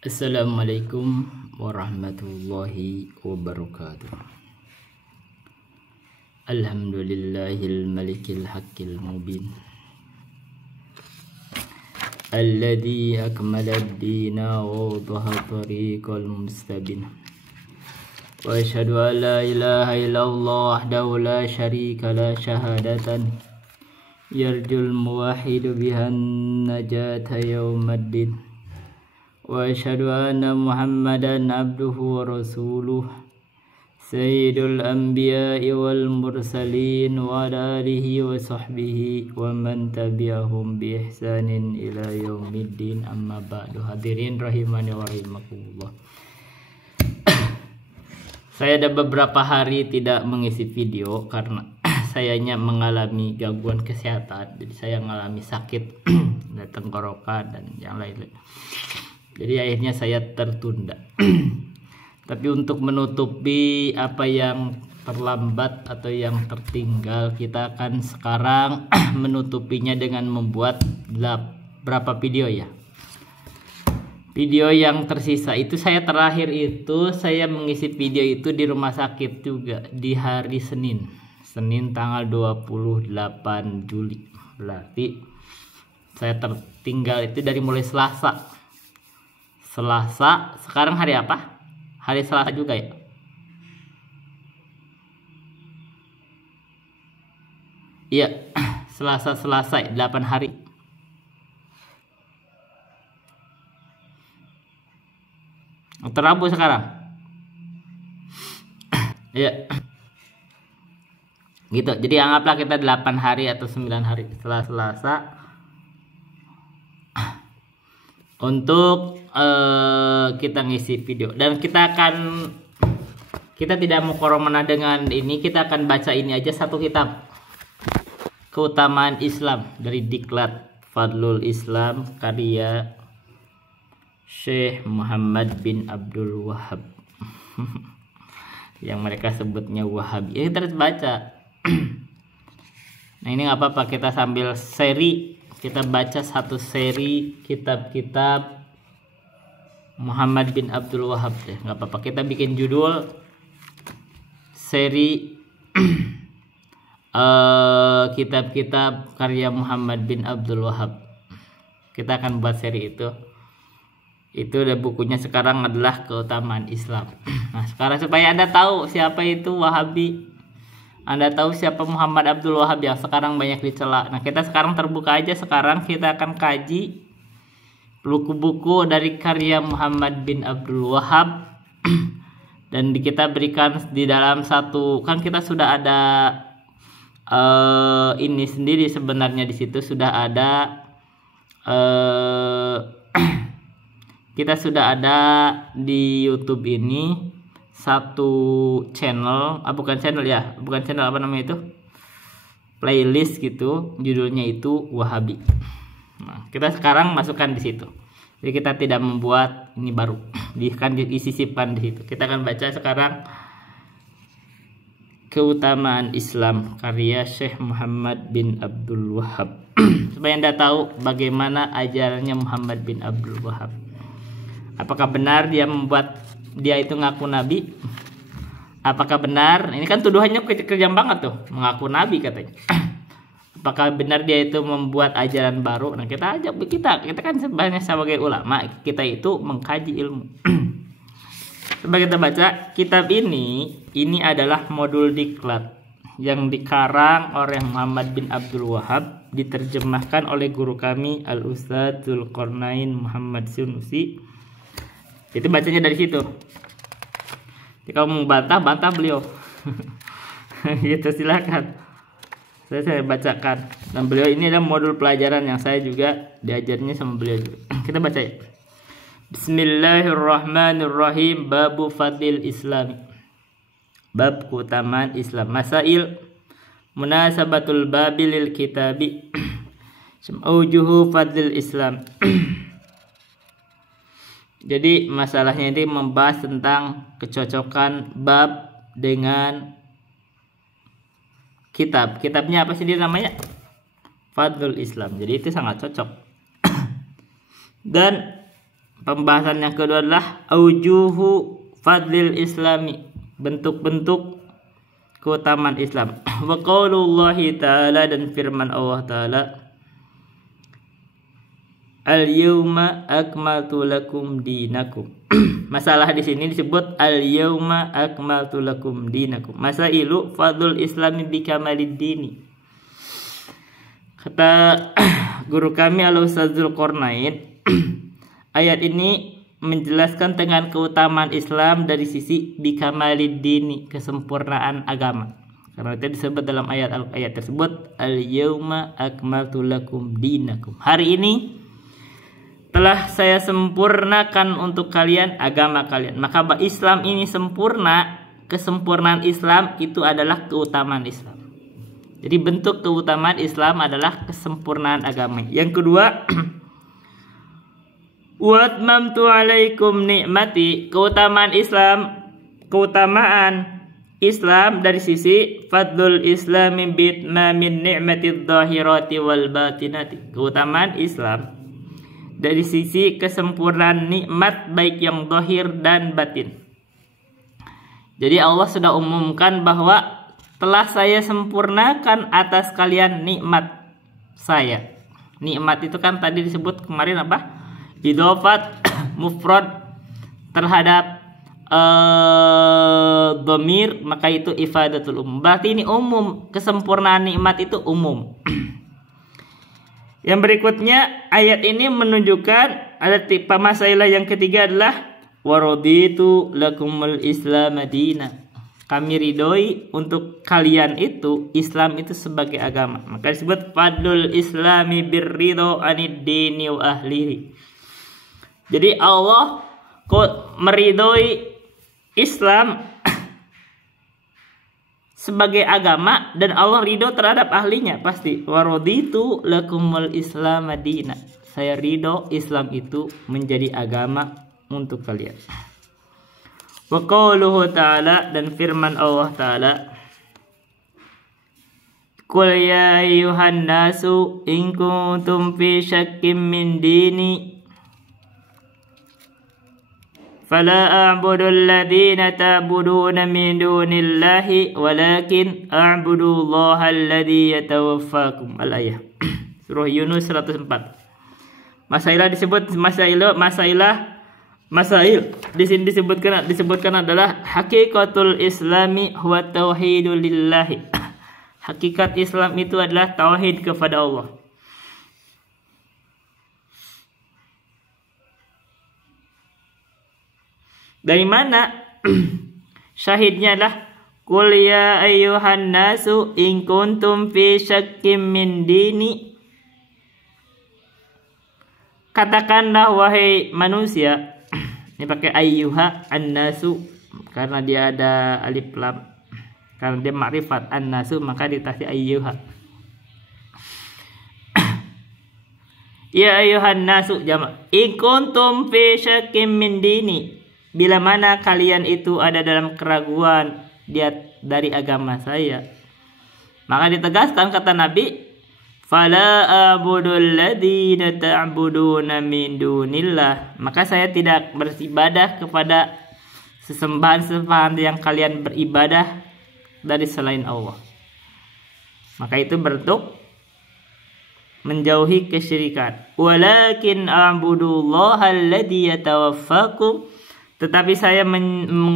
Assalamualaikum warahmatullahi wabarakatuh. Alhamdulillahil malikil haqqil mubin alladzi akmala ad-dina wa wadaha tariqal mustabin. Wa asyhadu an la ilaha illallah wahdahu la syarika la syahadatan yarjul muwahhidu bihan najata yaumaddin. Wa asyhadu anna Muhammadan abduhu wa rasuluh sayyidul anbiya'i wal mursalin wa ala alihi wa sahbihi wa man tabi'ahum bi ihsanin ila yaumiddin, amma ba'du. Hadirin rahimani wa rahimakumullah. Saya ada beberapa hari tidak mengisi video karena sayanya mengalami gangguan kesehatan. Jadi saya mengalami sakit tenggorokan dan yang lain-lain. Jadi akhirnya saya tertunda. Tapi untuk menutupi apa yang terlambat atau yang tertinggal, kita akan sekarang menutupinya dengan membuat berapa video ya. Video yang tersisa itu saya terakhir itu saya mengisi video itu di rumah sakit juga di hari Senin tanggal 28 Juli. Berarti saya tertinggal itu dari mulai Selasa, sekarang hari apa? Hari Selasa juga ya? Iya, Selasa 8 hari. Rabu sekarang. Iya. Gitu. Jadi anggaplah kita 8 hari atau 9 hari setelah Selasa untuk kita ngisi video, dan kita tidak mau koromana dengan ini. Kita akan baca ini aja, satu kitab, Keutamaan Islam dari Diklat Fadlul Islam karya Syekh Muhammad bin Abdul Wahhab yang mereka sebutnya Wahabi. Kita harus baca. Nah ini nggak apa-apa, kita sambil seri, kita baca satu seri kitab-kitab Muhammad bin Abdul Wahhab deh, nggak apa-apa. Kita bikin judul seri kitab-kitab karya Muhammad bin Abdul Wahhab. Kita akan buat seri itu. Itu udah bukunya sekarang adalah Keutamaan Islam. Nah sekarang supaya Anda tahu siapa itu Wahabi, Anda tahu siapa Muhammad Abdul Wahhab yang sekarang banyak dicela. Nah kita sekarang terbuka aja, sekarang kita akan kaji buku-buku dari karya Muhammad bin Abdul Wahhab. Dan kita berikan di dalam satu, kan kita sudah ada ini sendiri sebenarnya, di situ sudah ada kita sudah ada di YouTube ini satu channel, bukan channel, apa namanya itu, playlist gitu, judulnya itu Wahabi. Nah, kita sekarang masukkan di situ. Jadi kita tidak membuat ini baru, kan disisipkan di situ. Kita akan baca sekarang Keutamaan Islam karya Syekh Muhammad bin Abdul Wahhab. Supaya Anda tahu bagaimana ajarannya Muhammad bin Abdul Wahhab. Apakah benar dia itu ngaku nabi? Apakah benar? Ini kan tuduhannya kejam banget tuh, mengaku nabi katanya. Apakah benar dia itu membuat ajaran baru? Nah kita kan sebenarnya sebagai ulama, kita itu mengkaji ilmu. Coba kita baca kitab ini adalah modul diklat yang dikarang oleh Muhammad bin Abdul Wahhab, diterjemahkan oleh guru kami Al-Ustadz Dzulqarnain Muhammad Sunusi. Itu bacanya dari situ. Jadi kalau mau bantah beliau. Gitu silakan. Saya bacakan, dan beliau ini adalah modul pelajaran yang saya juga diajarnya sama beliau juga. Kita baca ya. Bismillahirrahmanirrahim. Babu Fadlil Islami. Bab Keutamaan Islam. Masail munasabatul babilil kitabi. Aujuhu Fadlil Islam. Jadi masalahnya ini membahas tentang kecocokan bab dengan kitabnya apa sih dia namanya? Fadlul Islam. Jadi itu sangat cocok. Dan Pembahasan yang kedua adalah aujuhu fadlil islami, bentuk-bentuk keutamaan Islam. Wa qaulullahi ta'ala, dan firman Allah Ta'ala, al-yawma akmaltu lakum dinakum. Masalah di sini disebut al-yawma akmaltu lakum dinakum. Masailu fadlul islami bikamalid dini. Kata guru kami Al-Ustaz Dzulqarnain, ayat ini menjelaskan dengan keutamaan Islam dari sisi bikamalid dini, kesempurnaan agama. Karena itu disebut dalam ayat tersebut al-yawma akmaltu lakum dinakum. Hari ini telah saya sempurnakan untuk kalian agama kalian. Maka Islam ini sempurna. Kesempurnaan Islam itu adalah keutamaan Islam. Jadi bentuk keutamaan Islam adalah kesempurnaan agama. Yang kedua, wa atmamtu alaikum nikmati, keutamaan Islam dari sisi fadlul islami bitmamin ni'matid dhahirati wal batinati. Keutamaan Islam dari sisi kesempurnaan nikmat baik yang zahir dan batin. Jadi Allah sudah umumkan bahwa telah saya sempurnakan atas kalian nikmat saya. Nikmat itu kan tadi disebut kemarin apa? Idhofat mufrad terhadap dhamir, maka itu ifadatul umum. Berarti ini umum, kesempurnaan nikmat itu umum. Yang berikutnya, ayat ini menunjukkan ada tipe masalah yang ketiga adalah waraditu lakumul islam madina. Kami ridhoi untuk kalian itu Islam itu sebagai agama. Maka disebut fadlul islami birridho anid dini wa ahlihi. Jadi Allah meridhoi Islam sebagai agama dan Allah ridho terhadap ahlinya pasti. Waraditu lakumul islam madina. Saya ridho Islam itu menjadi agama untuk kalian. Wa qauluhu ta'ala, dan firman Allah Ta'ala, qul ya ayyuhan nasu in kuntum fi syakkim min dini fala a'budu alladhina ta'buduna min dunillahi walakin a'budu allaha alladhi yatawaffakum. Al-ayah. Surah Yunus 104. Masail di sini disebutkan adalah hakikatul islami huwa tauhidul lillahi. Hakikat Islam itu adalah tauhid kepada Allah. Dari mana syahidnya adalah qul ya ayyuhan nasu in kuntum fi syakkim min dini. Katakanlah wahai manusia. Ini pakai ayyuha an-nasu karena dia ada alif lam. Karena dia ma'rifat an-nasu maka dikasih ayyuha. Ya ayyuhan nasu jamak. In kuntum fi syakkim min dini. Bila mana kalian itu ada dalam keraguan dari agama saya. Maka ditegaskan kata Nabi, fala a'budul ladzina ta'buduna min dunillah. Maka saya tidak beribadah kepada sesembahan-sesembahan yang kalian beribadah dari selain Allah. Maka itu bentuk menjauhi kesyirikan. Walakin a'budullaha alladzi yatawaffakum. Tetapi saya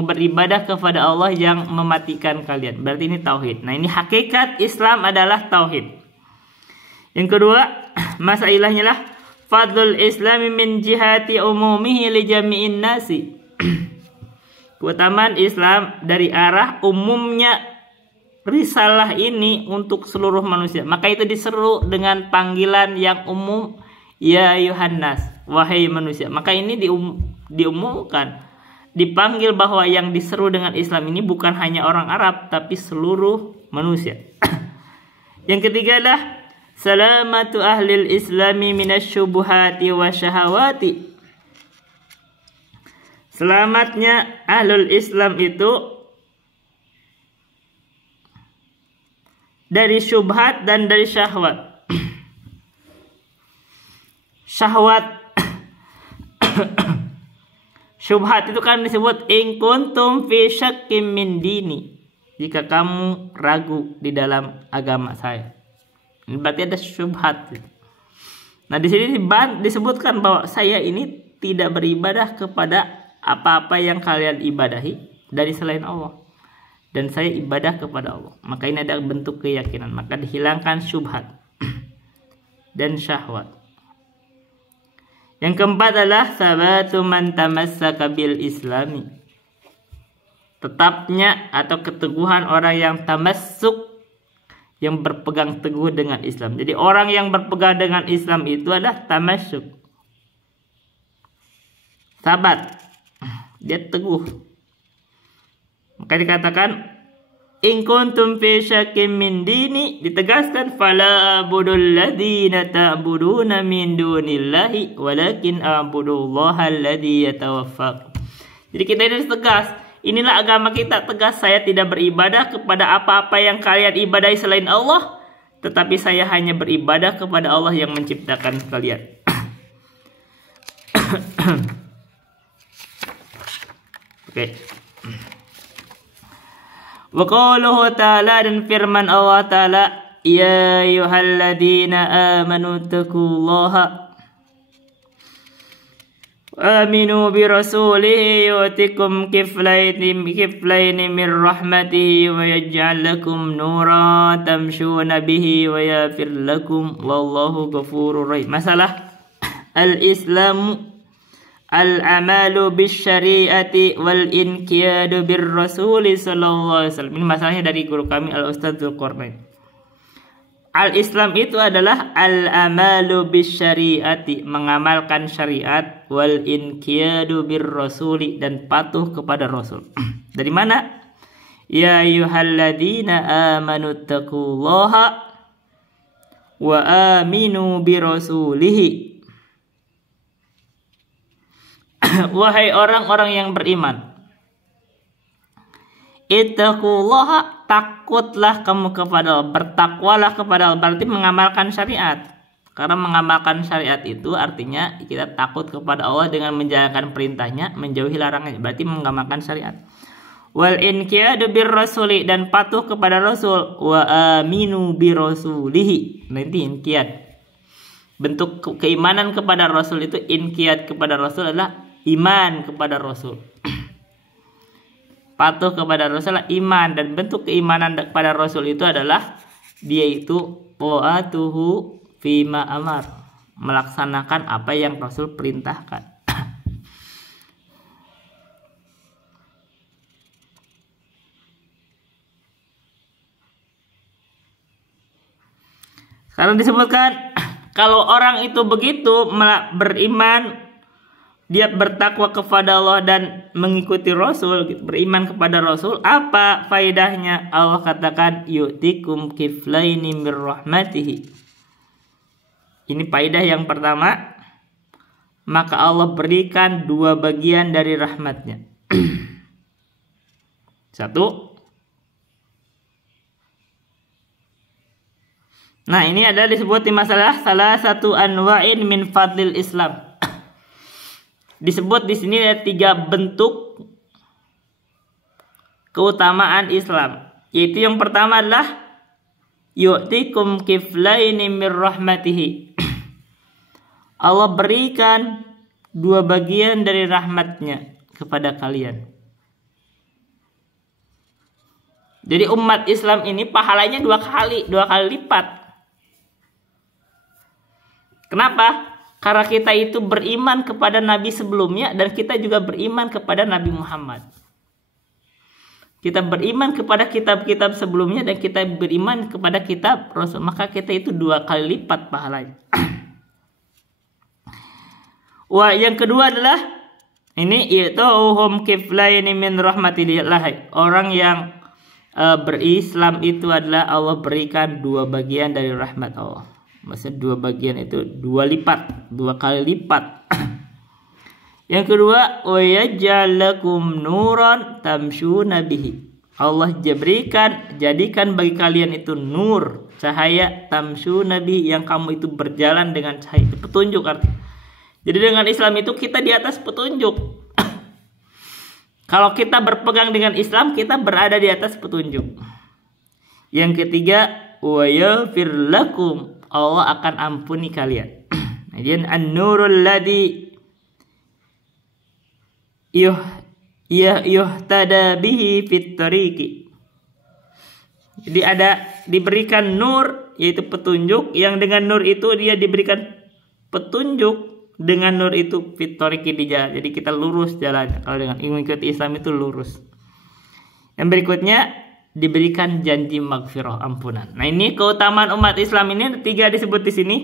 beribadah kepada Allah yang mematikan kalian. Berarti ini tauhid. Nah, ini hakikat Islam adalah tauhid. Yang kedua, masailahnya lah fadlul islami min jihati umumihi li jami'in nasi. Keutamaan Islam dari arah umumnya risalah ini untuk seluruh manusia. Maka itu diseru dengan panggilan yang umum, ya ayuhan nas, wahai manusia. Maka ini diumumkan, dipanggil bahwa yang diseru dengan Islam ini bukan hanya orang Arab tapi seluruh manusia. Yang ketiga adalah salamatu ahlil islami minasyubuhati wa syahawati. Selamatnya ahlul Islam itu dari syubhat dan dari syahwat. Syahwat Syubhat itu kan disebut in kuntum fi syakkim min dini. Jika kamu ragu di dalam agama saya. Ini berarti ada syubhat. Nah, di sini disebutkan bahwa saya ini tidak beribadah kepada apa-apa yang kalian ibadahi dari selain Allah. Dan saya ibadah kepada Allah. Maka ini ada bentuk keyakinan. Maka dihilangkan syubhat dan syahwat. Yang keempat adalah sabatu man tamassaka bil islami. Tetapnya atau keteguhan orang yang tamassuk, yang berpegang teguh dengan Islam. Jadi orang yang berpegang dengan Islam itu adalah tamassuk. Sabat. Dia teguh. Maka dikatakan in kuntum fi syakkim min dini, ditegaskan fala a'budul ladzina ta'buduna min dunillahi walakin a'budullaha alladzi yatawaffaq. Jadi kita ini tegas, inilah agama kita, tegas, saya tidak beribadah kepada apa-apa yang kalian ibadahi selain Allah, tetapi saya hanya beribadah kepada Allah yang menciptakan kalian. Oke. Wa qauluhu ta'ala, dan firman Allah Ta'ala, ya ayyuhalladzina amanu taqullaha aminu bi rasulihi yu'tikum kiflaini min rahmatihi wa yaj'al lakum nuran tamshuna bihi wa yaghfir lakum wallahu ghafurur rahim. Masalah al-islamu al-amalu bisyariati wal inqiyadu bir rasuli sallallahu alaihi wasallam. Ini masalahnya dari guru kami Al-Ustadz Dzulqarnain. Al-Islam itu adalah al-amalu bisyariati, mengamalkan syariat, wal inqiyadu bir rasuli, dan patuh kepada Rasul. Dari mana? Ya ayyuhalladzina amanu taqullaha wa aminu bi rasulihi. Wahai orang-orang yang beriman, ittaqullaha, takutlah kamu kepada Allah, bertakwalah kepada Allah, berarti mengamalkan syariat. Karena mengamalkan syariat itu artinya kita takut kepada Allah dengan menjalankan perintahnya, menjauhi larangannya, berarti mengamalkan syariat. Wal inqiyadu bir rasuli, dan patuh kepada Rasul, wa aminu bi rasulihi. Nanti inqiyad, bentuk keimanan kepada Rasul itu, inqiyad kepada Rasul adalah iman kepada Rasul. Patuh kepada Rasul adalah iman, dan bentuk keimanan kepada Rasul itu adalah dia itu ta'atuhu fima amar, melaksanakan apa yang Rasul perintahkan. Karena disebutkan kalau orang itu begitu beriman, dia bertakwa kepada Allah dan mengikuti Rasul, beriman kepada Rasul, apa faedahnya? Allah katakan yu'tikum kiflaini mir rahmatihi. Ini faedah yang pertama, maka Allah berikan 2 bagian dari rahmatnya. Satu. Nah, ini adalah disebut di masalah salah satu anwa'in min fadlil Islam. Disebut di sini ada 3 bentuk keutamaan Islam. Yaitu yang pertama adalah yu'tikum kiflaini mir rahmatihi. Allah berikan 2 bagian dari rahmatnya kepada kalian. Jadi umat Islam ini pahalanya 2 kali lipat. Kenapa? Karena kita itu beriman kepada Nabi sebelumnya, dan kita juga beriman kepada Nabi Muhammad. Kita beriman kepada kitab-kitab sebelumnya, dan kita beriman kepada kitab Rasul. Maka kita itu 2 kali lipat pahalanya. Wah, yang kedua adalah ini yaitu kiflaini min rahmatillah. Orang yang berislam itu adalah Allah berikan 2 bagian dari rahmat Allah. Maksudnya 2 bagian itu 2 lipat, 2 kali lipat. Yang kedua, wa yaj'alakum nuran tamshuna bihi. Allah jadikan bagi kalian itu nur, cahaya, tamshuna bihi, yang kamu itu berjalan dengan cahaya. Itu petunjuk artinya. Jadi dengan Islam itu kita di atas petunjuk. Kalau kita berpegang dengan Islam, kita berada di atas petunjuk. Yang ketiga, wa yaghfir lakum, Allah akan ampuni kalian. Kemudian an-nurul ladzi yuhtada bihi fit tariqi. Jadi ada diberikan nur, yaitu petunjuk, yang dengan nur itu dia diberikan petunjuk, dengan nur itu fit tariqi di jalan. Jadi kita lurus jalannya. Kalau dengan mengikuti Islam itu lurus. Yang berikutnya diberikan janji magfirah, ampunan. Nah, ini keutamaan umat Islam ini 3 disebut di sini.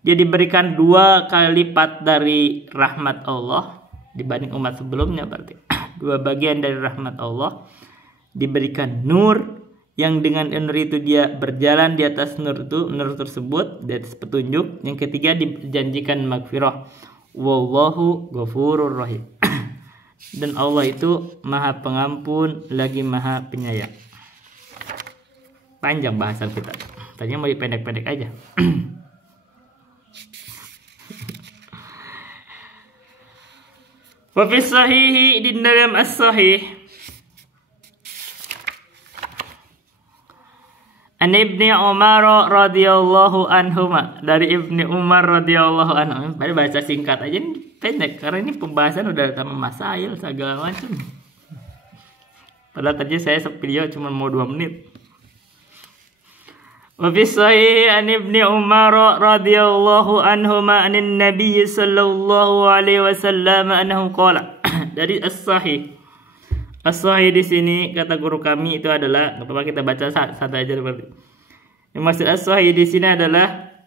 Dia diberikan 2 kali lipat dari rahmat Allah dibanding umat sebelumnya, berarti 2 bagian dari rahmat Allah. Diberikan nur, yang dengan nur itu dia berjalan di atas nur tersebut, di atas petunjuk. Yang ketiga dijanjikan magfirah. Wallahu ghafurur rahim. Dan Allah itu Maha Pengampun lagi Maha Penyayang. Panjang bahasan kita. Tadinya mau dipendek-pendek aja. Wa fi sahihi, di dalam as-sahih, an Ibni Umar radhiyallahu anhuma, dari Ibni Umar radhiyallahu anhu. Pada bahasa singkat aja, ini pendek karena ini pembahasan udah sama masail segala macam. Padahal tadi saya video cuma mau 2 menit. Wa fi sahih an Ibni Umar radhiyallahu anhuma anin Nabi sallallahu alaihi wasallam annahu qala. Dari as-sahih. As-sahih di sini kata guru kami itu adalah, apa kita baca santai aja berarti. Yang maksud as-sahih di sini adalah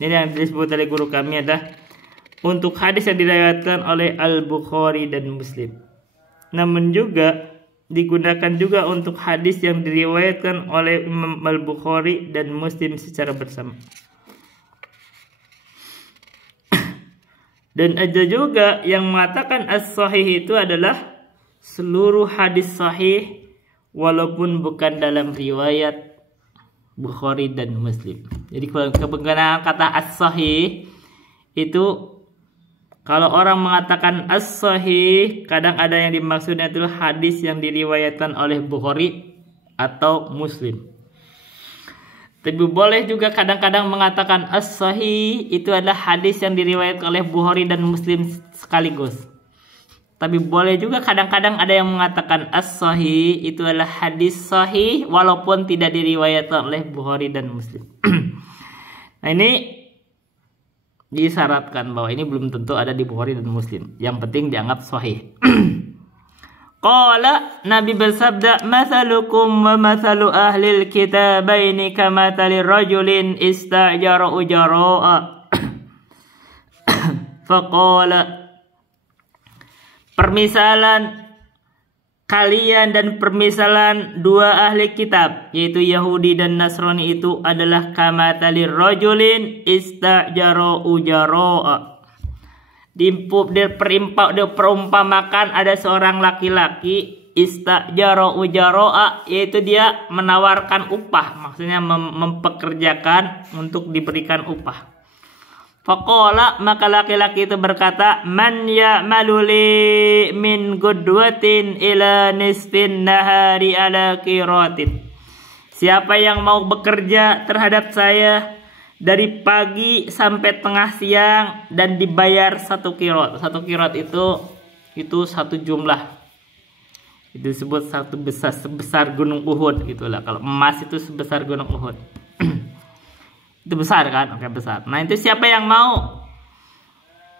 ini yang disebut oleh guru kami adalah untuk hadis yang diriwayatkan oleh Al-Bukhari dan Muslim. Namun juga digunakan juga untuk hadis yang diriwayatkan oleh Imam Al-Bukhari dan Muslim secara bersama. Dan ada juga yang mengatakan as-sahih itu adalah seluruh hadis sahih walaupun bukan dalam riwayat Bukhari dan Muslim. Jadi kebenaran kata as-sahih itu, kalau orang mengatakan as-sahih, kadang ada yang dimaksudnya itu hadis yang diriwayatkan oleh Bukhari atau Muslim. Tapi boleh juga kadang-kadang mengatakan as-sahih itu adalah hadis yang diriwayatkan oleh Bukhari dan Muslim sekaligus. Tapi boleh juga kadang-kadang ada yang mengatakan as-sahih itu adalah hadis sahih walaupun tidak diriwayatkan oleh Bukhari dan Muslim. Nah, ini disyaratkan bahwa ini belum tentu ada di Bukhari dan Muslim. Yang penting dianggap sahih. Qala, Nabi bersabda, "Mathalukum wa mathalu ahlil kitabaini kamathali rajulin istajara ujara'a." Faqala, permisalan kalian dan permisalan 2 ahli kitab, yaitu Yahudi dan Nasrani, itu adalah kamathali rajulin istajara ujara'a. Diperumpamakan ada seorang laki-laki istajara ujara'a, yaitu dia menawarkan upah, maksudnya mempekerjakan untuk diberikan upah. Faqala, maka laki-laki itu berkata, "Man ya'malu li min gudwatin ila nisfin nahari ala qiratin." Siapa yang mau bekerja terhadap saya dari pagi sampai tengah siang dan dibayar 1 qirat. 1 qirat itu 1 jumlah. Itu disebut sebesar gunung Uhud gitulah. Kalau emas itu sebesar gunung Uhud. Itu besar kan? Oke, besar. Nah, itu siapa yang mau?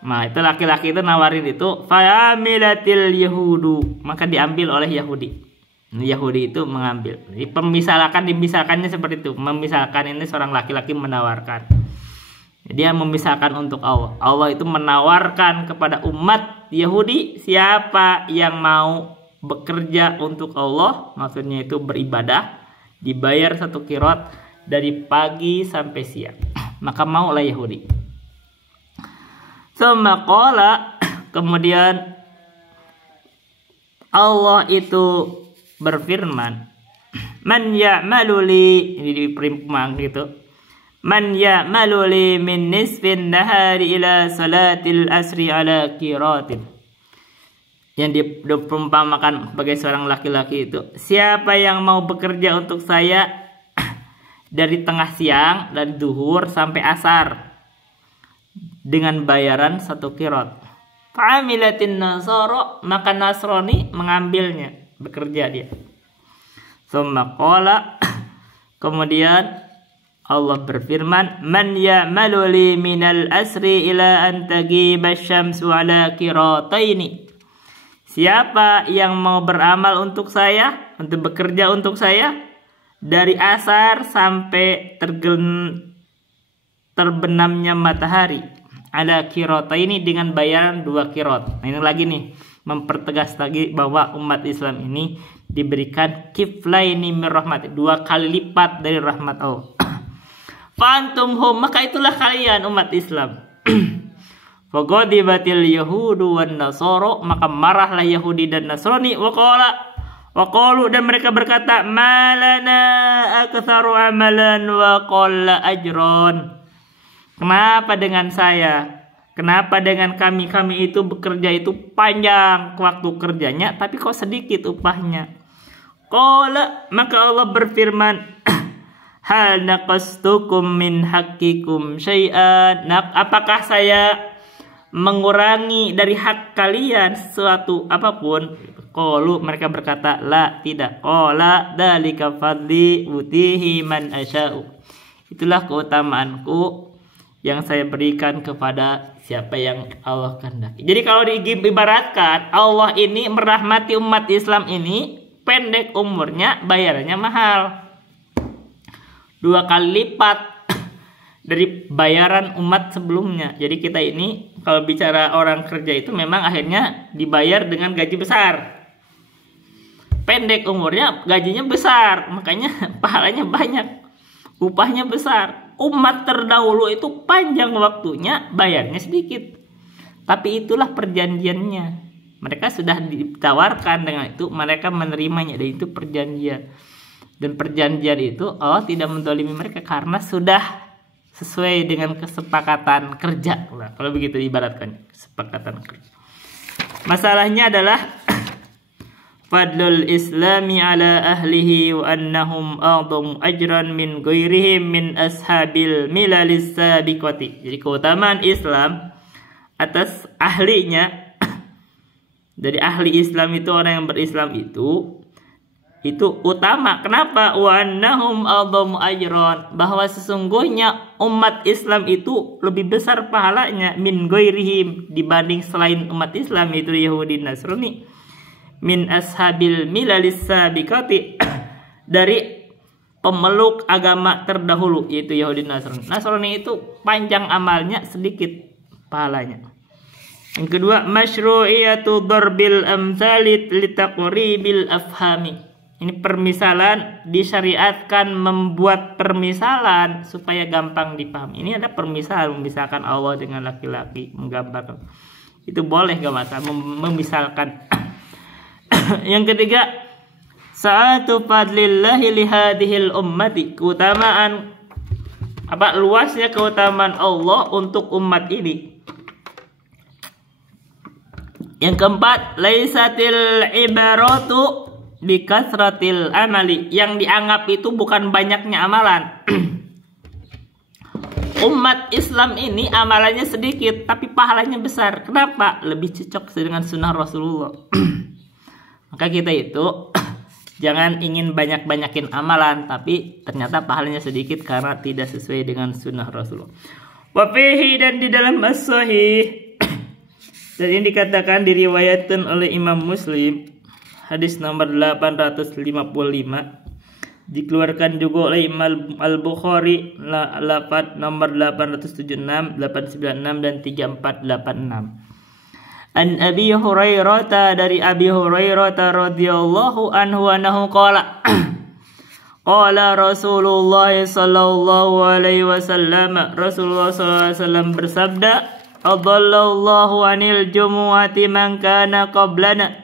Nah, itu laki-laki itu nawarin itu, fa'amilatil yahudu, maka diambil oleh Yahudi. Yahudi itu mengambil. Jadi dimisalkannya seperti itu. Memisalkan ini seorang laki-laki menawarkan. Dia memisahkan untuk Allah. Allah itu menawarkan kepada umat Yahudi, siapa yang mau bekerja untuk Allah, maksudnya itu beribadah, dibayar 1 qirat dari pagi sampai siang, maka maulah Yahudi. Tsumma qala, kemudian Allah itu berfirman, "Man ya'malu li," ini di perumpamaan gitu. Man ya'malu li min nisfin nahari ila salatil asri ala qiratin. Yang diperumpamakan sebagai seorang laki-laki itu, siapa yang mau bekerja untuk saya dari tengah siang, dari duhur sampai asar, dengan bayaran 1 qirat. Fa'amilatin nasara, maka Nasrani mengambilnya, bekerja dia. Tsumma qala, kemudian Allah berfirman, man ya'malu li minal asri ila an tagiba syamsu ala qirataini. Siapa yang mau beramal untuk saya, untuk bekerja untuk saya dari asar sampai terbenamnya matahari ala qirataini dengan bayaran 2 qirat. Nah, ini lagi nih mempertegas lagi bahwa umat Islam ini diberikan kiflaini min rahmat, 2 kali lipat dari rahmat Allah. Fantum hum, maka itulah kalian umat Islam. Faqadibatil yahudu wan nasara, maka marahlah Yahudi dan Nasrani. Waqalu, dan mereka berkata, malana aktsaru amalan wa qalla ajron. Kenapa dengan saya? Kenapa dengan kami itu bekerja itu panjang waktu kerjanya, tapi kok sedikit upahnya? Qala, maka Allah berfirman, hal naqastukum min haqqikum syai'an. Apakah saya mengurangi dari hak kalian sesuatu apapun? Qalu, mereka berkata, la, tidak. Qala dzalika fadli utihi man asya'u. Itulah keutamaanku yang saya berikan kepada siapa yang Allah kehendaki. Jadi kalau diibaratkan, Allah ini merahmati umat Islam ini, pendek umurnya, bayarannya mahal. 2 kali lipat dari bayaran umat sebelumnya. Jadi kita ini kalau bicara orang kerja itu memang akhirnya dibayar dengan gaji besar. Pendek umurnya gajinya besar, makanya pahalanya banyak, upahnya besar. Umat terdahulu itu panjang waktunya, bayarnya sedikit. Tapi itulah perjanjiannya. Mereka sudah ditawarkan, dengan itu mereka menerimanya, dan itu perjanjian. Dan perjanjian itu Allah tidak menzalimi mereka karena sudah sesuai dengan kesepakatan kerja. Nah, kalau begitu ibaratkan kesepakatan kerja. Masalahnya adalah fadlul islami ala ahlihi wa annahum a'dhamu ajran min ghairihim min ashabil milalis sabiqati. Jadi keutamaan Islam atas ahlinya, dari ahli Islam itu orang yang berislam itu utama. Kenapa? Wa annahum a'dhamu ajran, bahwa sesungguhnya umat Islam itu lebih besar pahalanya min ghairihim, dibanding selain umat Islam itu Yahudi Nasrani, min ashabil milalis sabiqati, dari pemeluk agama terdahulu yaitu Yahudi Nasrani. Nasrani itu panjang amalnya, sedikit pahalanya. Yang kedua, masyru'iyatu darbil amsalit litaqribil afhami. Ini permisalan, disyariatkan membuat permisalan supaya gampang dipahami. Ini ada permisalan, memisahkan Allah dengan laki-laki, menggambarkan. Itu boleh gak masalah, memisalkan. Yang ketiga, sa'atu fadlillahi lihadihil ummati. Keutamaan, luasnya keutamaan Allah untuk umat ini. Yang keempat, laisatil ibaratu bikasratil amali. Yang dianggap itu bukan banyaknya amalan. Umat Islam ini amalannya sedikit tapi pahalanya besar. Kenapa? Lebih cocok dengan sunnah Rasulullah. Maka kita itu jangan ingin banyak-banyakin amalan tapi ternyata pahalanya sedikit karena tidak sesuai dengan sunnah Rasulullah. Wa fihi, dan di dalam as-sahih, dan ini dikatakan diriwayatkan oleh Imam Muslim, hadis nomor 855, dikeluarkan juga oleh Imam Al-Bukhari, lafaz nomor 876, 896 dan 3486. An Abi Hurairah, dari Abi Hurairah radhiyallahu anhu annahu qala qala Rasulullah sallallahu alaihi wasallam, Rasulullah sallallahu alaihi wasallam bersabda, adallallahu anil jumu'ati man kana qablana.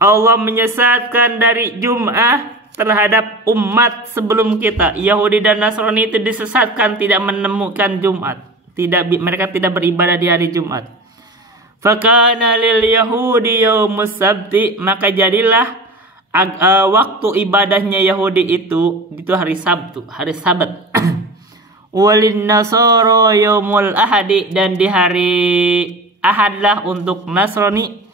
Allah menyesatkan dari Jum'ah terhadap umat sebelum kita. Yahudi dan Nasrani itu disesatkan, tidak menemukan Jumat. Mereka tidak beribadah di hari Jumat. Fakana lil Yahudi yaumus sabti, maka jadilah waktu ibadahnya Yahudi itu hari Sabtu, hari Sabat. Walin Nasara yaumul ahadi, dan di hari Ahadlah untuk Nasrani.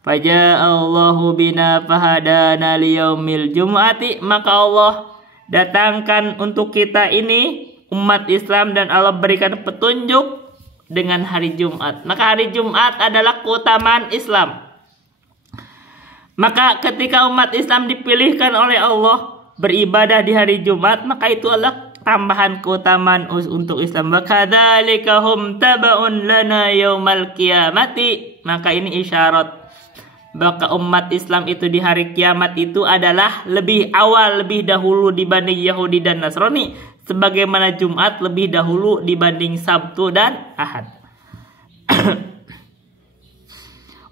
Faja'allahu bina fahadana liyaumil jum'ati, maka Allah datangkan untuk kita ini umat Islam dan Allah berikan petunjuk dengan hari Jumat. Maka hari Jumat adalah keutamaan Islam. Maka ketika umat Islam dipilihkan oleh Allah beribadah di hari Jumat, maka itu adalah tambahan keutamaan untuk Islam. Wa kadzalika hum taba'un lana yaumal qiyamati, maka ini isyarat bahwa umat Islam itu di hari kiamat itu adalah lebih awal, lebih dahulu dibanding Yahudi dan Nasrani, sebagaimana Jumat lebih dahulu dibanding Sabtu dan Ahad.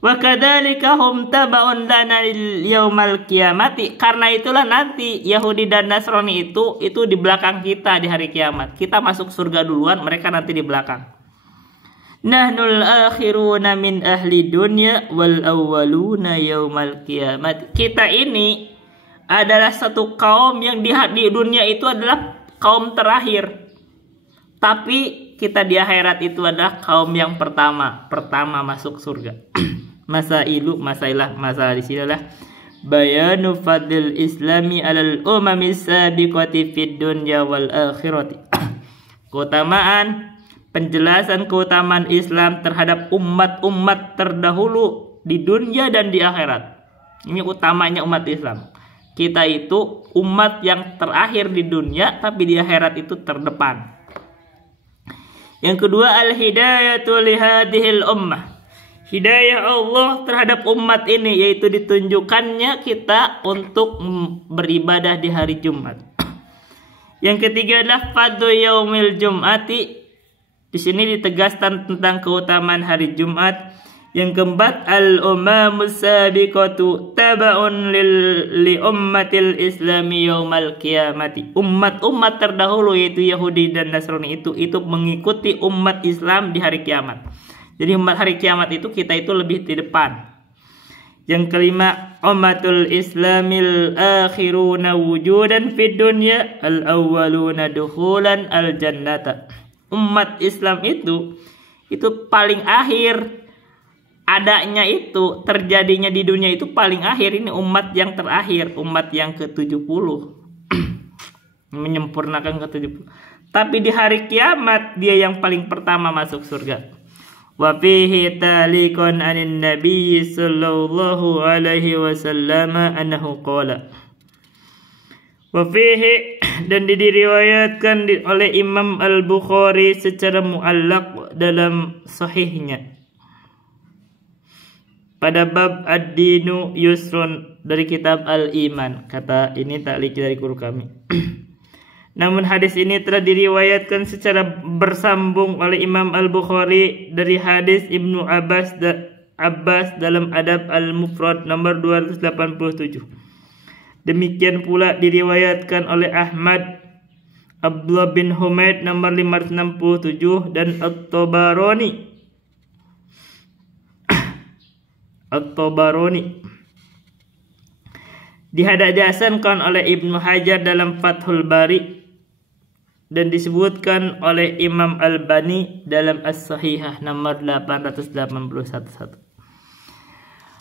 Wa kadzalika hum taba'un lana yaumal qiyamati, karena itulah nanti Yahudi dan Nasrani itu di belakang kita di hari kiamat. Kita masuk surga duluan, mereka nanti di belakang. Nahnul akhiruna min ahli dunya wal awwaluna yaumal qiyamati. Kita ini adalah satu kaum yang di dunia itu adalah kaum terakhir. Tapi kita di akhirat itu adalah kaum yang pertama masuk surga. Masalah di sini adalah bayanu fadlil islami alal umami sabiqati fid dunya wal akhirati. Penjelasan keutamaan Islam terhadap umat-umat terdahulu di dunia dan di akhirat. Ini utamanya umat Islam. Kita itu umat yang terakhir di dunia, tapi di akhirat itu terdepan. Yang kedua, al-hidayatu lihadihil ummah. Hidayah Allah terhadap umat ini, yaitu ditunjukkannya kita untuk beribadah di hari Jumat. Yang ketiga adalah fadlu yaumil jum'ati. Di sini ditegaskan tentang keutamaan hari Jumat. Yang keempat, al-umamus sabiqatu taba'un li ummatil islami yaumal qiyamati. Umat-umat terdahulu yaitu Yahudi dan Nasrani itu mengikuti umat Islam di hari kiamat. Jadi umat hari kiamat itu kita itu lebih di depan. Yang kelima, ummatul islamil akhiruna wujudan fid dunya al-awwaluna dukhulan al-jannata. Umat Islam itu paling akhir adanya, itu terjadinya di dunia itu paling akhir. Ini umat yang terakhir, umat yang ke-70 menyempurnakan ke-70. Tapi di hari kiamat dia yang paling pertama masuk surga. Wa fihi talikun anin nabiy sallallahu alaihi wasallam annahu qala. Wa fihi, dan diriwayatkan oleh Imam Al-Bukhari secara muallaq dalam sahihnya pada bab ad-dinu yusrun dari kitab Al-Iman. Kata ini taklik dari guru kami. Namun hadis ini telah diriwayatkan secara bersambung oleh Imam Al-Bukhari dari hadis Ibnu Abbas dalam Adab Al-Mufrad nomor 287. Demikian pula diriwayatkan oleh Ahmad, Abdullah bin Humaid nomor 567 dan At-Tabarani. Dihadajasankan oleh Ibnu Hajar dalam Fathul Bari dan disebutkan oleh Imam Al-Bani dalam As-Sahihah nomor 881.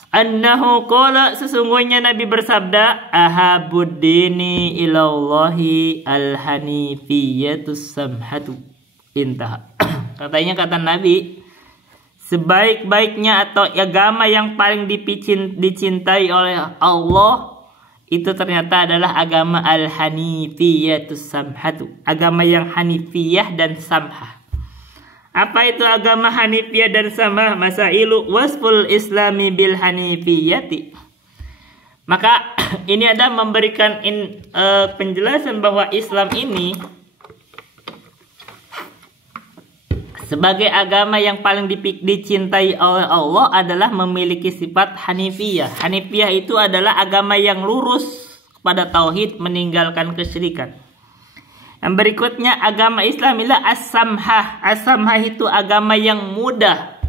Annahu qala, sesungguhnya Nabi bersabda, ahabuddini ilallahi al-hanifiyatus samhatu. Intah. Kata Nabi, sebaik-baiknya atau agama yang paling dicintai oleh Allah itu ternyata adalah agama al-hanifiyatus samhatu, agama yang hanifiyah dan samhah. Apa itu agama hanifiyah dan samhah? Masailu wasful islami bil hanifiyati. Maka ini ada memberikan penjelasan bahwa Islam ini sebagai agama yang paling dicintai oleh Allah adalah memiliki sifat hanifiyah. Hanifiyah itu adalah agama yang lurus pada tauhid, meninggalkan kesyirikan. Yang berikutnya, agama Islam adalah as-samhah. As-samhah itu agama yang mudah.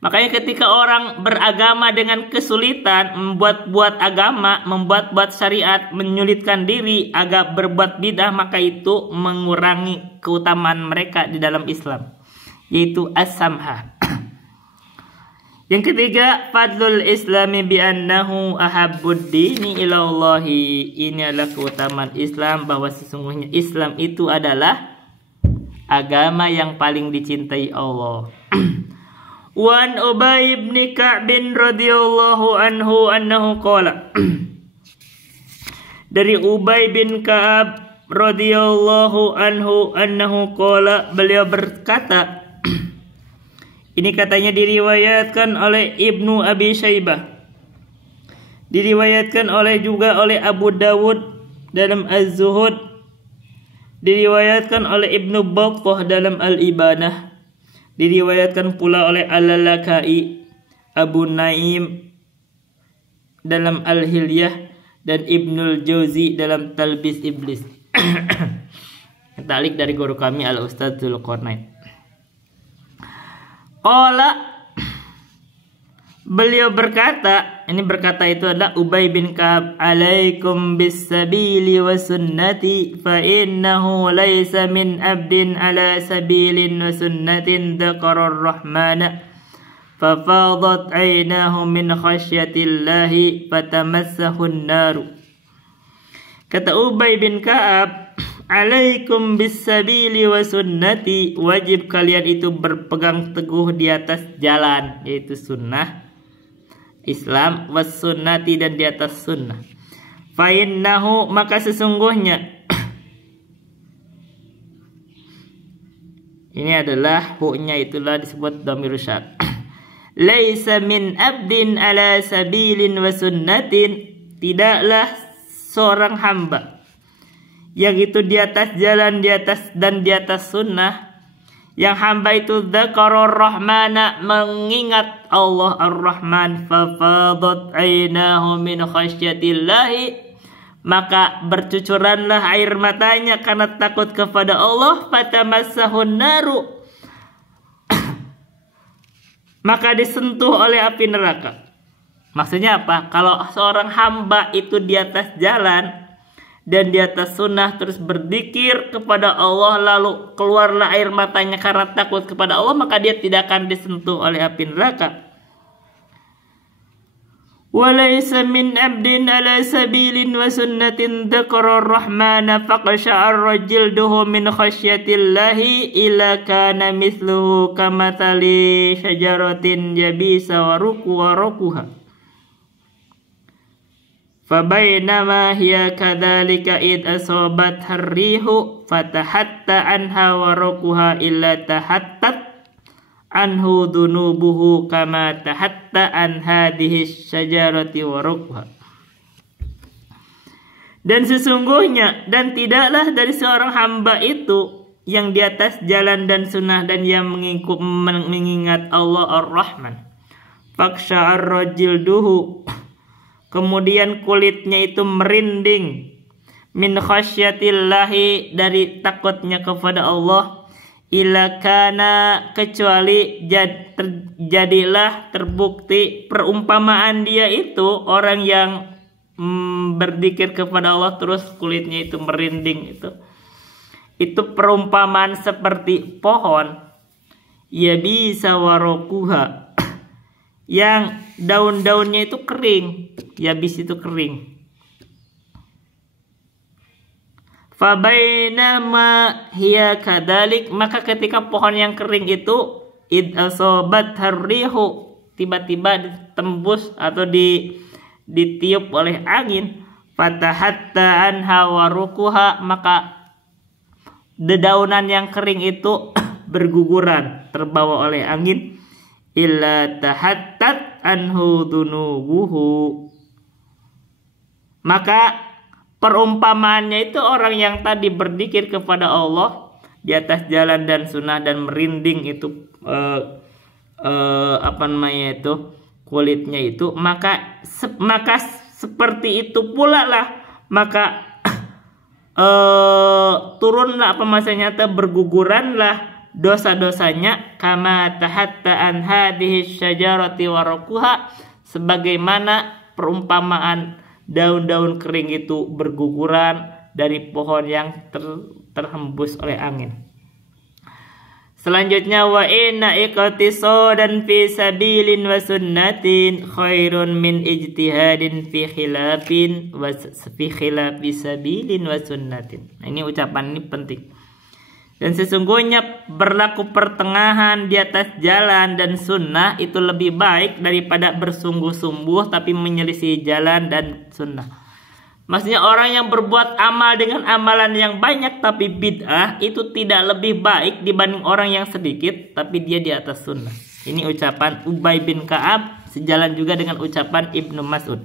Makanya ketika orang beragama dengan kesulitan, membuat agama, membuat syariat, menyulitkan diri, agak berbuat bidah, maka itu mengurangi keutamaan mereka di dalam Islam, yaitu as-samhah. Yang ketiga, fadlul islami bi annahu ahabbud dini ilallahi. Ini adalah keutamaan Islam, bahwa sesungguhnya Islam itu adalah agama yang paling dicintai Allah. Wan Ubay bin Ka'b radhiyallahu anhu annahu qala. Dari Ubay bin Ka'ab radhiyallahu anhu qala, beliau berkata, ini katanya diriwayatkan oleh Ibnu Abi Syaibah, diriwayatkan juga oleh Abu Dawud dalam Az-Zuhud, diriwayatkan oleh Ibnu Battah dalam Al-Ibanah, diriwayatkan pula oleh Al-Lalakai, Abu Naim dalam Al-Hilyah, dan Ibnul Jauzi dalam Talbis Iblis. Ta'liq dari guru kami Al-Ustadz Dzulqarnain. Qala, beliau berkata, ini berkata itu adalah Ubay bin Ka'ab, alaikum bis sabili wa sunnati fa innahu laysa min abdin ala sabilin wa sunnatin dzakarar rahmana fa fadat aynahu min khasyatillahi fatamassahun naru. Kata Ubay bin Ka'ab, alaikum bis sabili wa sunnati, wajib kalian itu berpegang teguh di atas jalan, yaitu sunnah Islam, was sunnati, dan di atas sunnah. Fa innahu, maka sesungguhnya ini adalah hu-nya itulah disebut dhamir syad. Laisa min abdin ala sabilin wa sunnatin, tidaklah seorang hamba yang itu di atas jalan, di atas sunnah, yang hamba itu dzakarar rahmana, mengingat Allah ar-Rahman, fa fadat aynahu min khasyatillahi, maka bercucuranlah air matanya karena takut kepada Allah, fatamassahun naru, maka disentuh oleh api neraka. Maksudnya apa? Kalau seorang hamba itu di atas jalan dan di atas sunnah, terus berzikir kepada Allah, lalu keluarlah air matanya karena takut kepada Allah, maka dia tidak akan disentuh oleh api neraka. Walaysa min abdin ala sabilin wa sunnatin dzakarar rahmana faqasha'arra jilduhu min khasyatillahi ila kana mithluhu kamathali syajaratin yabisa wa rukuha. Fabainama hiya kadzalika id asabat harrihu fatahatta anha wa rukuha illa tahattat anhu dunubuhu kama tahatta an hadhihi syajarati wa rukuha. Dan sesungguhnya, dan tidaklah dari seorang hamba itu yang di atas jalan dan sunnah dan yang mengingat Allah ar-Rahman, faqsha'arra jilduhu, kemudian kulitnya itu merinding, min khasyatillahi, dari takutnya kepada Allah, ila kana, kecuali jadilah terbukti perumpamaan dia itu orang yang berzikir kepada Allah terus kulitnya itu merinding, itu perumpamaan seperti pohon ya bisa warokuha, yang daun-daunnya itu kering, yabis itu kering. Fabainama hiya kadalik, maka ketika pohon yang kering itu id asobat harrihu, tiba-tiba ditembus atau ditiup oleh angin, fatahatta anha warukuha, maka dedaunan yang kering itu berguguran, terbawa oleh angin, illa tahattat anhu dunubuhu, maka perumpamaannya itu orang yang tadi berzikir kepada Allah di atas jalan dan sunnah dan merinding itu kulitnya itu, maka seperti itu pula lah maka turunlah berguguranlah dosa-dosanya, kama tahatta an hadhihi syajarati waraquha, sebagaimana perumpamaan daun-daun kering itu berguguran dari pohon yang terhembus oleh angin. Selanjutnya, wa inna iqtisadan fi sabilin wa sunnatin khairun min ijtihadin fi khilafin wa fi khilafi sabilin wa sunnatin. Nah, ini ucapan ini penting. Dan sesungguhnya berlaku pertengahan di atas jalan dan sunnah itu lebih baik daripada bersungguh-sungguh tapi menyelisih jalan dan sunnah. Maksudnya orang yang berbuat amal dengan amalan yang banyak tapi bid'ah itu tidak lebih baik dibanding orang yang sedikit tapi dia di atas sunnah. Ini ucapan Ubay bin Ka'ab, sejalan juga dengan ucapan Ibnu Mas'ud.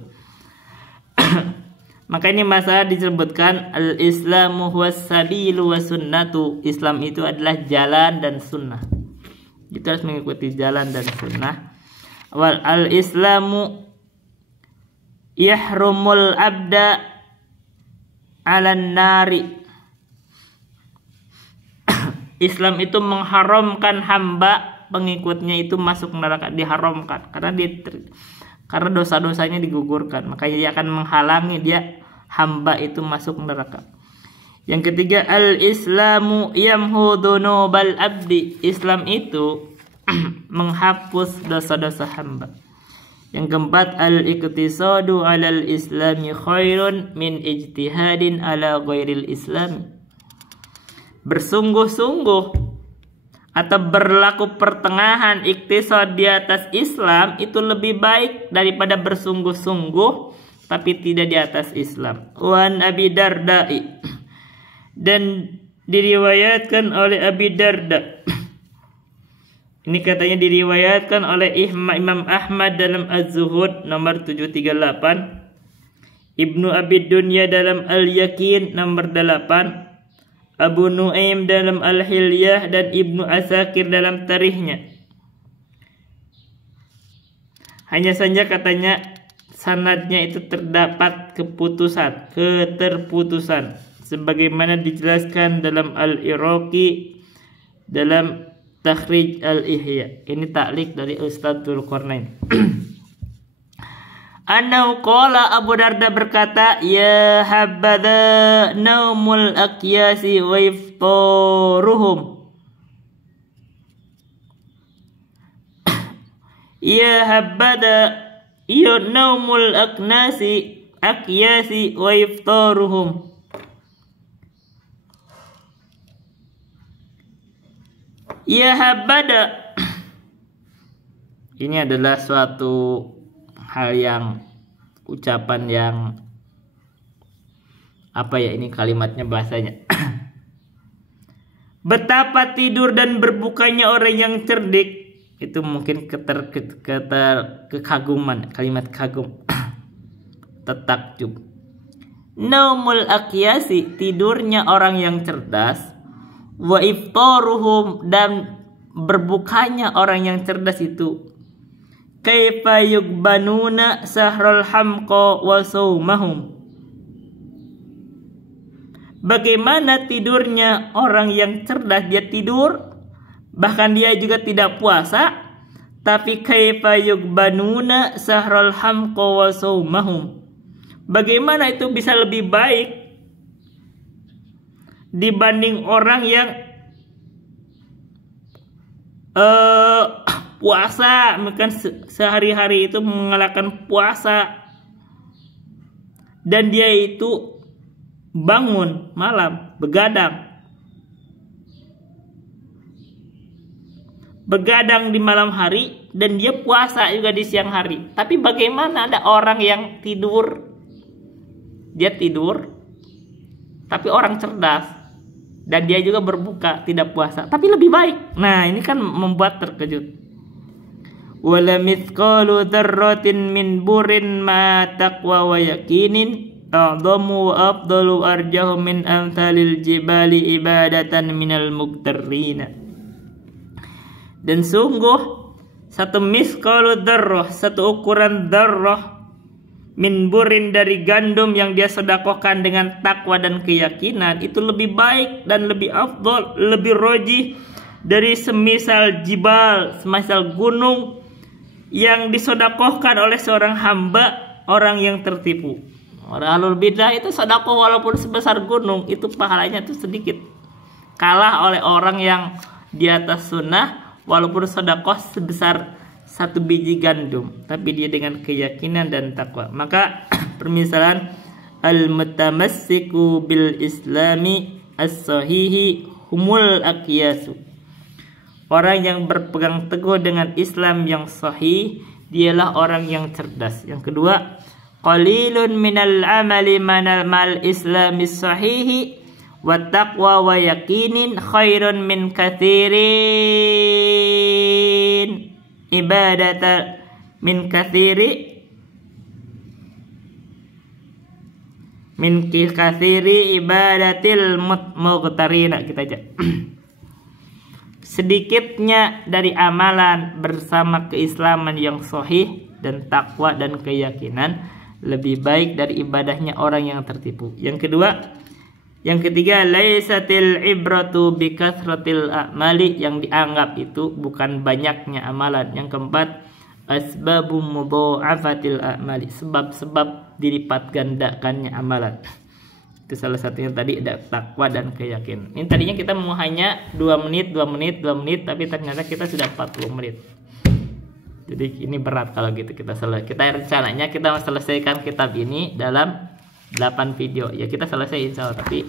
Maka ini masalah disebutkan al-Islamu huwas sabilu was sunnatu. Islam itu adalah jalan dan sunnah. Kita harus mengikuti jalan dan sunnah. Wal al-Islamu yahrumul abda alan nari. Islam itu mengharamkan hamba pengikutnya itu masuk neraka, diharamkan karena dosa-dosanya digugurkan, makanya dia akan menghalangi dia hamba itu masuk neraka. Yang ketiga, al-Islamu yamhu dzunubal abdi. Islam itu menghapus dosa-dosa hamba. Yang keempat, al-iqtisadu alal islami khairun min ijtihadin ala ghairil islami. Bersungguh-sungguh atau berlaku pertengahan iktisad di atas Islam itu lebih baik daripada bersungguh-sungguh tapi tidak di atas Islam. Wan Abi Darda, dan diriwayatkan oleh Abi Darda. Ini katanya diriwayatkan oleh Imam Ahmad dalam Az-Zuhud nomor 738, Ibnu Abi Dunya dalam Al-Yaqin nomor 8, Abu Nuaim dalam Al-Hilyah dan Ibnu Asakir dalam Tarikhnya. Hanya saja katanya sanadnya itu terdapat keterputusan sebagaimana dijelaskan dalam Al-Iraqi dalam Takhrij al-Ihya. Ini taklik dari Ustadz Dzulqarnain. Annahu qala, Abu Darda berkata, ya habada naumul aqyasi wa iftaruhum. Ya habada ya naumul aqyasi wa iftaruhum. Ya habada. Ini adalah suatu hal yang ucapan yang apa ya, ini kalimatnya bahasanya. Betapa tidur dan berbukanya orang yang cerdik. Itu mungkin kekaguman, kalimat kagum. Tetakjub. Naumul aqyasi, tidurnya orang yang cerdas. Wa iftaruhum, dan berbukanya orang yang cerdas itu. Kaifa yugbanuna sahrul hamqa wa saumahum. Bagaimana tidurnya orang yang cerdas, dia tidur bahkan dia juga tidak puasa, tapi kaifa yugbanuna sahrul hamqa wa saumahum. Bagaimana itu bisa lebih baik dibanding orang yang puasa, mungkin sehari-hari itu mengalahkan puasa dan dia itu bangun malam begadang di malam hari dan dia puasa juga di siang hari. Tapi bagaimana ada orang yang tidur, dia tidur tapi orang cerdas dan dia juga berbuka tidak puasa tapi lebih baik. Nah, ini kan membuat terkejut. Wala mithqalu dzarratin min burin ma taqwa wa yaqinin a'dhamu wa afdalu arjahu min amthalil jibali ibadatan minal muqtarrina. Dan sungguh satu mithqalu dzarrah, satu ukuran dzarrah min burin dari gandum yang dia sedekahkan dengan takwa dan keyakinan itu lebih baik dan lebih afdol, lebih rojih dari semisal jibal, semisal gunung yang disedekahkan oleh seorang hamba orang yang tertipu. Orang ahlul bidah itu sedekah walaupun sebesar gunung itu pahalanya itu sedikit, kalah oleh orang yang di atas sunnah walaupun sedekah sebesar 1 biji gandum, tapi dia dengan keyakinan dan takwa. Maka permisalan al-mutamassiku bil islami as-sahihi humul aqyasu. Orang yang berpegang teguh dengan Islam yang sahih, dialah orang yang cerdas. Yang kedua, qalilun minal amali manal mal islami sahihi wa taqwa wa yakinin khairun min kathirin ibadata min kathiri ibadatil mughtarina. Kita aja sedikitnya dari amalan bersama keislaman yang sahih dan takwa dan keyakinan lebih baik dari ibadahnya orang yang tertipu. Yang ketiga, laisatil ibratu bi kathratil a'mali, yang dianggap itu bukan banyaknya amalan. Yang keempat, asbabu mudha'afatil a'mali, sebab-sebab dilipat gandakannya amalan. Itu salah satunya tadi ada takwa dan keyakinan. Ini tadinya kita mau hanya 2 menit, tapi ternyata kita sudah 40 menit. Jadi ini berat kalau gitu kita rencananya kita selesaikan kitab ini dalam 8 video. Ya kita selesai insya Allah, tapi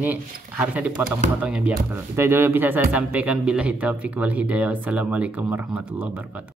ini harusnya dipotong-potongnya biar terus. Itu dulu bisa saya sampaikan. Billahi taufiq wal hidayah. Wassalamualaikum warahmatullahi wabarakatuh.